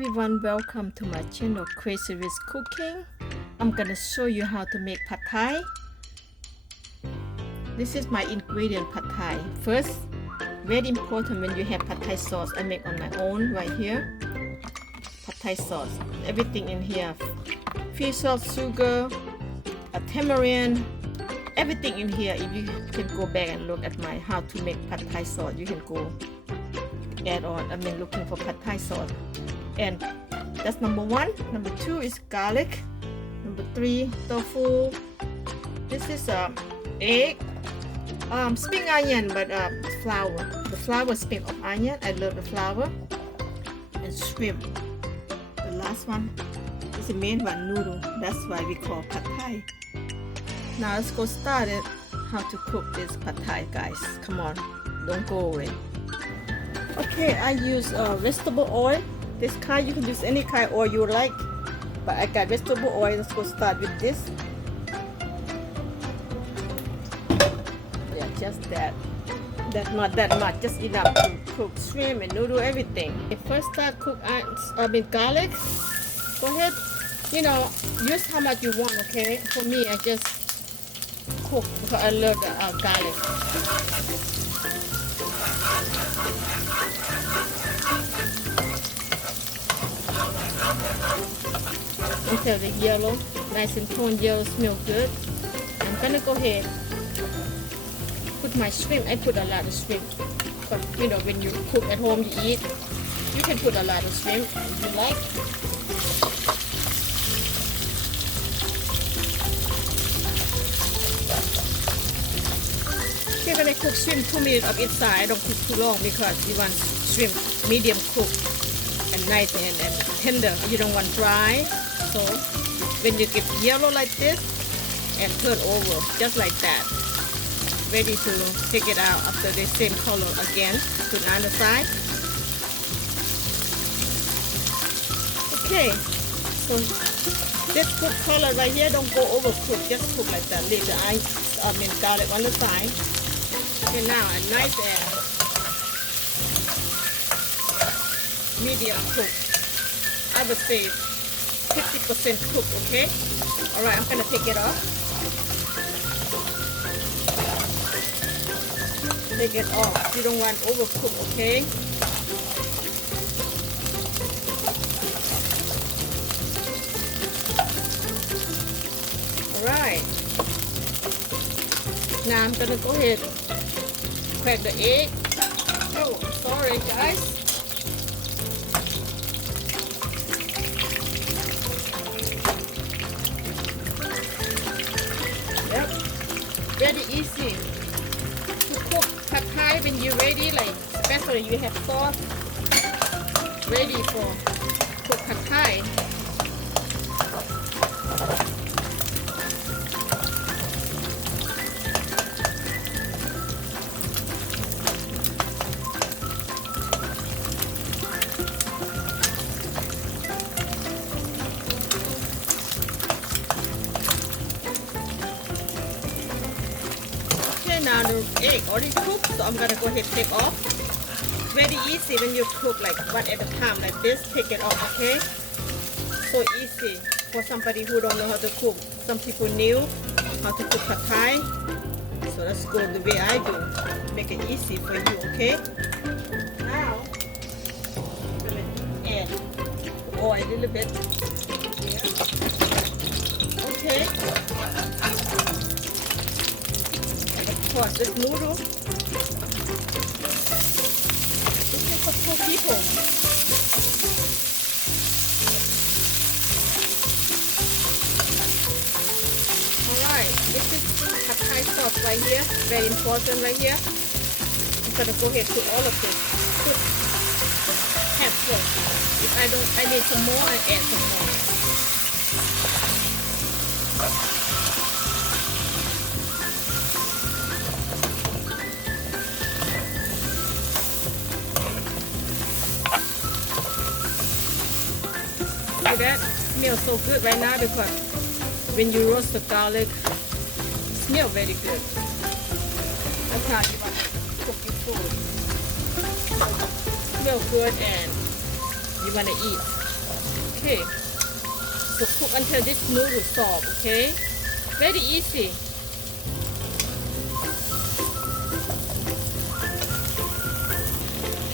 everyone, welcome to my channel Crazy with Cooking. I'm gonna show you how to make pad thai. This is my ingredient pad thai. First, very important when you have pad thai sauce, I make on my own right here. Pad thai sauce, everything in here, fish salt, sugar, a tamarind, everything in here. If you can go back and look at my how to make pad thai sauce, you can go add on. Looking for pad thai sauce, and that's number one. Number two is garlic. Number three, tofu. This is egg, spring onion, but flour. The flour spring of onion. I love the flour. And shrimp. The last one is the main one, noodle. That's why we call pad thai. Now let's go start it. How to cook this pad thai, guys? Come on, don't go away. Okay, I use vegetable oil. This kind, you can use any kind of oil you like, but I got vegetable oil. Let's go start with this. Yeah, just that. Not that much, just enough to cook shrimp and noodle, everything. First start cook garlic. Go ahead, use how much you want, okay? For me, I just cook because I love the garlic. Until the yellow, nice and tone yellow, smell good. I'm gonna go ahead put my shrimp. I put a lot of shrimp, but when you cook at home, you eat, you can put a lot of shrimp if you like. Okay, when I cook shrimp 2 minutes of each side, I don't cook too long because you want shrimp medium cooked and nice and tender. You don't want dry. So when you get yellow like this and turn over just like that, ready to take it out after the same color again to the other side. Okay, so this good color right here, don't go overcook, just cook like that. Leave the garlic on the side. Okay, now a nice and medium cook. I would say 50% cooked, okay? Alright, I'm gonna take it off. Take it off. You don't want overcooked, okay? Alright. Now I'm gonna go ahead and crack the egg. Oh, sorry guys. Yep, very easy to cook pad thai when you're ready, like especially you have sauce ready for cook pad thai. Now the egg already cooked, so I'm gonna go ahead and take off. Very easy when you cook like one at a time like this. Take it off, okay? So easy for somebody who don't know how to cook. Some people knew how to cook pad thai, so let's go the way I do. Make it easy for you, okay? Now I'm gonna add oil a little bit here. Okay. Of course, this noodle, this is for 2 people. Alright, this is pad thai sauce right here, very important right here. I'm gonna go ahead and put all of this. Put half full. If I need some more, I add some more. That smells so good right now because when you roast the garlic, it smells very good. That's how you want to cook your food. Smell good and you want to eat. Okay, so cook until this noodle soft. Okay, very easy.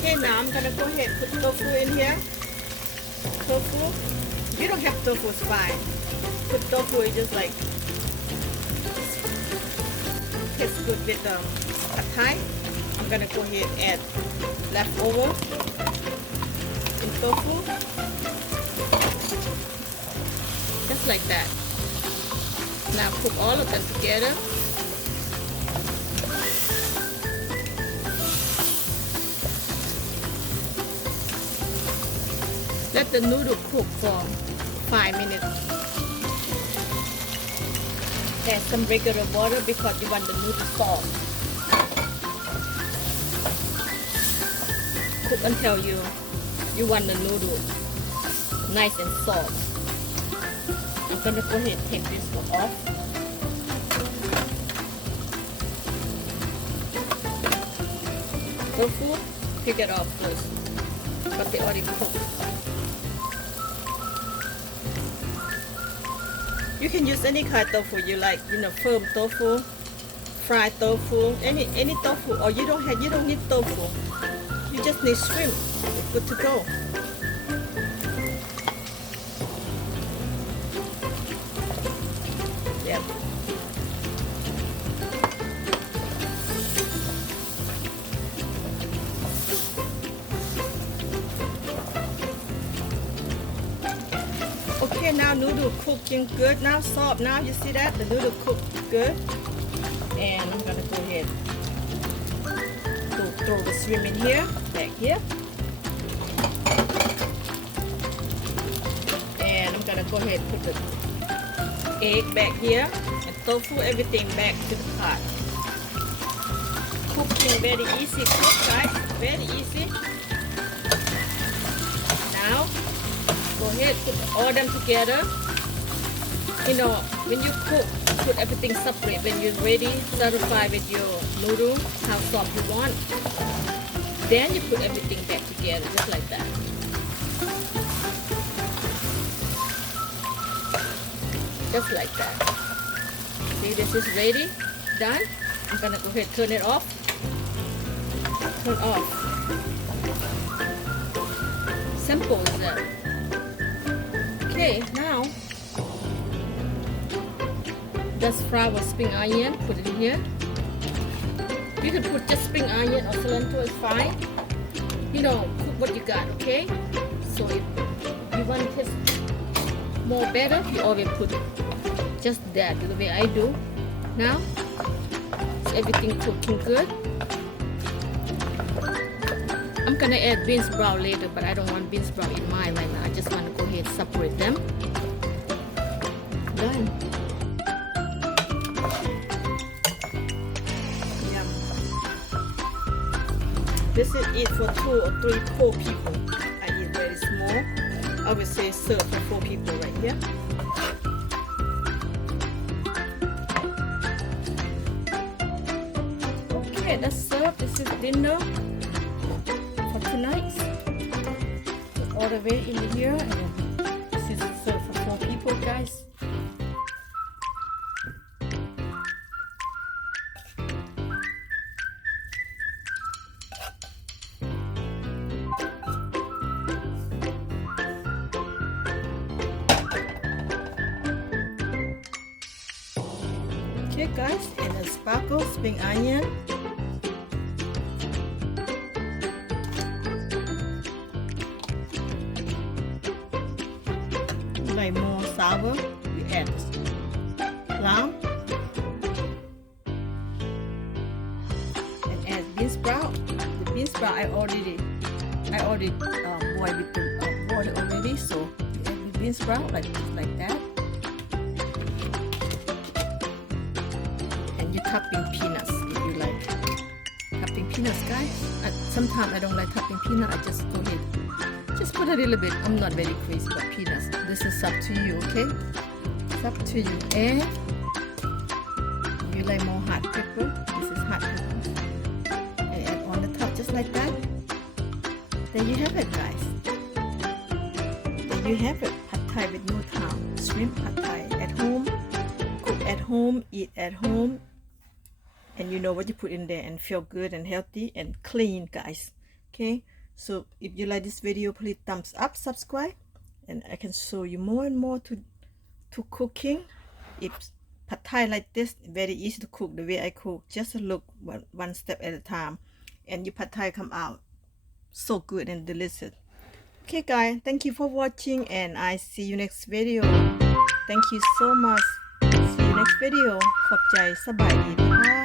Okay, now I'm gonna go ahead and put tofu in here. Tofu. If you don't have tofu, it's fine. Put tofu, it's just like tastes good with pad thai. I'm gonna go ahead and add leftover in tofu, just like that. Now cook all of them together. Let the noodle cook for 5 minutes. Add some regular water because you want the noodle soft. Cook until you want the noodle nice and soft. I'm gonna go ahead and take this one off. Tofu, take it off first, but they already cooked. You can use any kind of tofu you like, firm tofu, fried tofu, any tofu, or you don't need tofu. You just need shrimp. It's good to go. Yep. Okay, now noodle cooking good. Now soft. Now you see that the noodle cooked good. And I'm gonna go ahead to throw the shrimp in here, back here. And I'm gonna go ahead and put the egg back here and tofu, everything back to the pot. Cooking very easy, guys. Very easy. Now go ahead, put all them together. When you cook, put everything separate. When you're ready, satisfied with your noodle, how soft you want, then you put everything back together, just like that. Just like that. See, this is ready, done. I'm gonna go ahead and turn it off. Turn off. Simple as that. Okay, now just fry with spring onion, put it in here. You can put just spring onion or cilantro, it's fine. Cook what you got, okay? So if you want it more better, you always put just that, the way I do. Now, so everything cooking good. I'm gonna add beans brown later, but I don't want beans brown in mine right now. I just want to go ahead and separate them. Done. Yum. This is it for 2 or 3, 4 people. I eat very small. I would say serve for 4 people right here. Okay, that's served. This is dinner for tonight. All the way in here, and this is served for 4 people, guys. Okay, guys, and a sparkle spring onion. Like more sour, we add plum and add bean sprout. The bean sprout I already boiled with the water already, so we add the bean sprout like that. And you topping peanuts if you like topping peanuts, guys. Sometimes I don't like topping peanut. I just go ahead. Just put a little bit. I'm not very crazy about peanuts. This is up to you, okay? It's up to you. And you like more hot pepper. This is hot pepper. And add on the top just like that. There you have it, guys. There you have it. Thai with New Town. Shrimp Pad Thai at home. Cook at home, eat at home, and you know what you put in there, and feel good and healthy and clean, guys. Okay, so if you like this video, please thumbs up, subscribe, and I can show you more and more to cooking. If Pad Thai like this, very easy to cook the way I cook. Just look one step at a time, and your Pad Thai come out so good and delicious. Okay guys, thank you for watching, and I see you next video. Thank you so much. See you next video. ขอบใจ สบายดีค่ะ